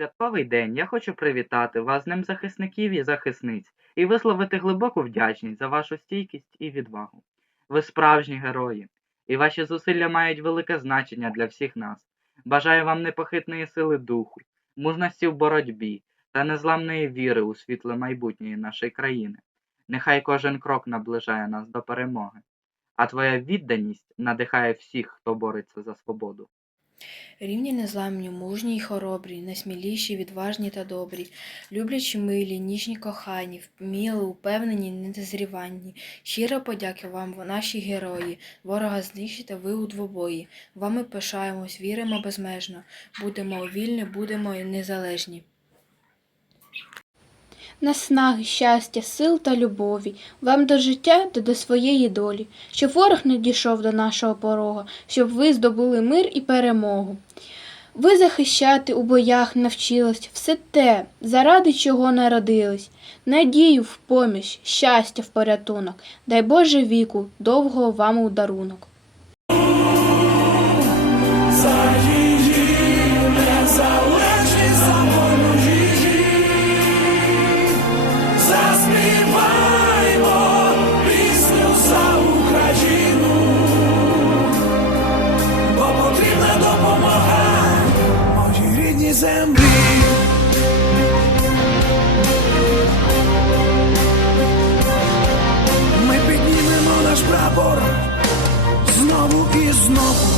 святковий день я хочу привітати вас з Днем захисників і захисниць і висловити глибоку вдячність за вашу стійкість і відвагу. Ви справжні герої, і ваші зусилля мають велике значення для всіх нас. Бажаю вам непохитної сили духу, мужності в боротьбі та незламної віри у світле майбутнє нашої країни. Нехай кожен крок наближає нас до перемоги, а твоя відданість надихає всіх, хто бореться за свободу. Рівні незламні, мужні й хоробрі, найсміліші, відважні та добрі, люблячі милі, ніжні кохані, вміли, упевнені, незріванні. Щира подяка вам, наші герої, ворога знищите ви у двобої. Вами пишаємось, віримо безмежно, будемо вільні, будемо незалежні. Наснаги, щастя, сил та любові, вам до життя та до своєї долі, щоб ворог не дійшов до нашого порога, щоб ви здобули мир і перемогу. Ви захищати у боях навчились все те, заради чого народились, надію в поміч, щастя в порятунок, дай Боже віку, довгого вам у дарунок. Знову.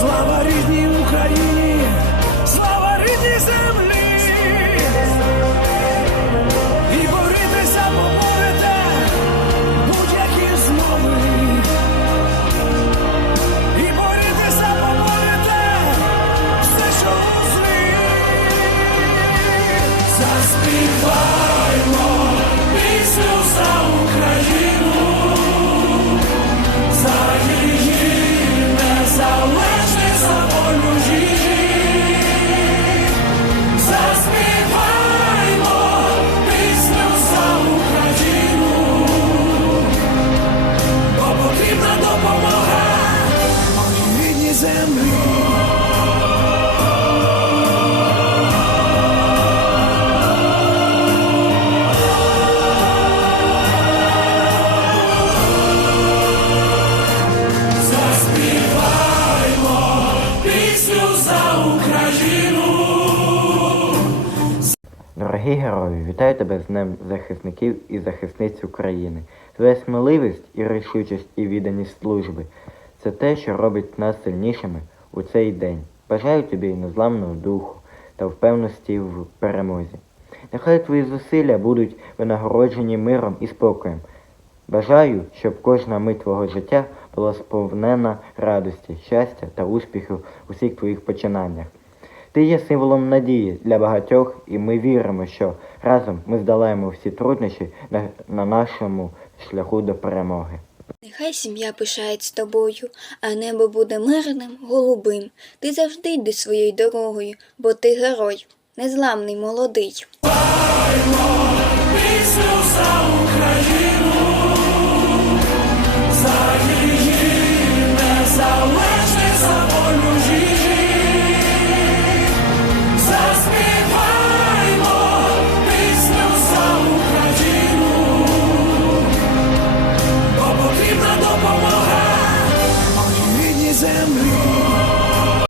Слава рідній Україні, слава рідній землі. І борітеся поборете будь-які змови. І борітеся поборете все, що у злі. Дорогі герої, вітаю тебе з Днем захисників і захисниць України. Твоя сміливість і рішучість і відданість служби це те, що робить нас сильнішими у цей день. Бажаю тобі незламного духу та впевненості в перемозі. Нехай твої зусилля будуть винагороджені миром і спокоєм. Бажаю, щоб кожна мить твого життя була сповнена радості, щастя та успіху у всіх твоїх починаннях. Ти є символом надії для багатьох, і ми віримо, що разом ми здолаємо всі труднощі на, на нашому шляху до перемоги. Нехай сім'я пишається тобою, а небо буде мирним, голубим. Ти завжди йди своєю дорогою, бо ти герой, незламний молодий.